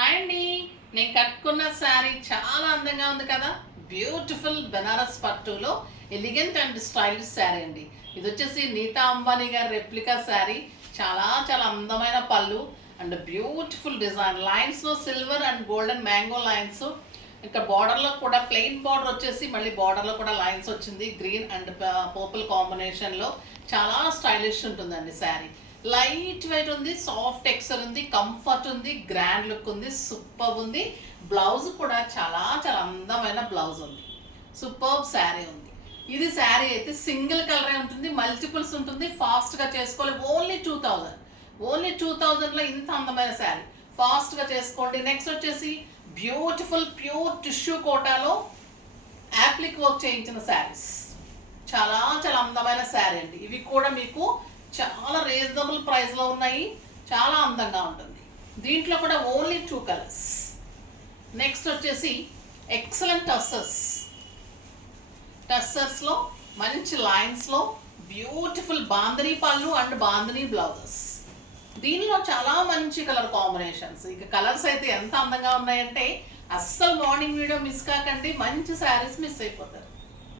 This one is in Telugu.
హాయ్ అండి. నేను కట్టుకున్న శారీ చాలా అందంగా ఉంది కదా. బ్యూటిఫుల్ బెనారస్ పట్టులో ఎలిగెంట్ అండ్ స్టైలిష్ శారీ అండి. ఇది వచ్చేసి నీతా అంబానీ గారి రెప్లికా శారీ. చాలా చాలా అందమైన పళ్ళు అండ్ బ్యూటిఫుల్ డిజైన్ లైన్స్లో silver and golden mango lines. ఇంకా బార్డర్లో కూడా ప్లెయిన్ బార్డర్ వచ్చేసి మళ్ళీ బార్డర్లో కూడా లైన్స్ వచ్చింది గ్రీన్ అండ్ పర్పుల్ కాంబినేషన్లో. చాలా స్టైలిష్ ఉంటుందండి శారీ. లైట్ వెయిట్ ఉంది, సాఫ్ట్ టెక్స్చర్ ఉంది, కంఫర్ట్ ఉంది, గ్రాండ్ లుక్ ఉంది, సూపర్ ఉంది. బ్లౌజ్ కూడా చాలా చాలా అందమైన బ్లౌజ్ ఉంది. సూపర్ శారీ ఉంది. ఇది శారీ అయితే సింగిల్ కలరే ఉంటుంది, మల్టిపుల్స్ ఉంటుంది, ఫాస్ట్గా చేసుకోవాలి. ఓన్లీ 2000, ఓన్లీ 2000లో ఇంత అందమైన శారీ ఫాస్ట్గా చేసుకోండి. నెక్స్ట్ వచ్చేసి బ్యూటిఫుల్ ప్యూర్ టిష్యూ కోటాలో యాప్లిక్ వర్క్ చేయించిన శారీస్. చాలా చాలా అందమైన శారీ అండి. ఇవి కూడా మీకు చాలా రీజనబుల్ ప్రైస్లో ఉన్నాయి. చాలా అందంగా ఉంటుంది. దీంట్లో కూడా ఓన్లీ 2 కలర్స్. నెక్స్ట్ వచ్చేసి ఎక్సలెంట్ టస్సర్స్లో మంచి లైన్స్లో బ్యూటిఫుల్ బాందినీ పళ్ళు అండ్ బాందినీ బ్లౌజెస్. దీనిలో చాలా మంచి కలర్ కాంబినేషన్స్. ఇక కలర్స్ అయితే ఎంత అందంగా ఉన్నాయంటే అస్సలు మార్నింగ్ వీడియో మిస్ కాకండి. మంచి శారీస్ మిస్ అయిపోతారు.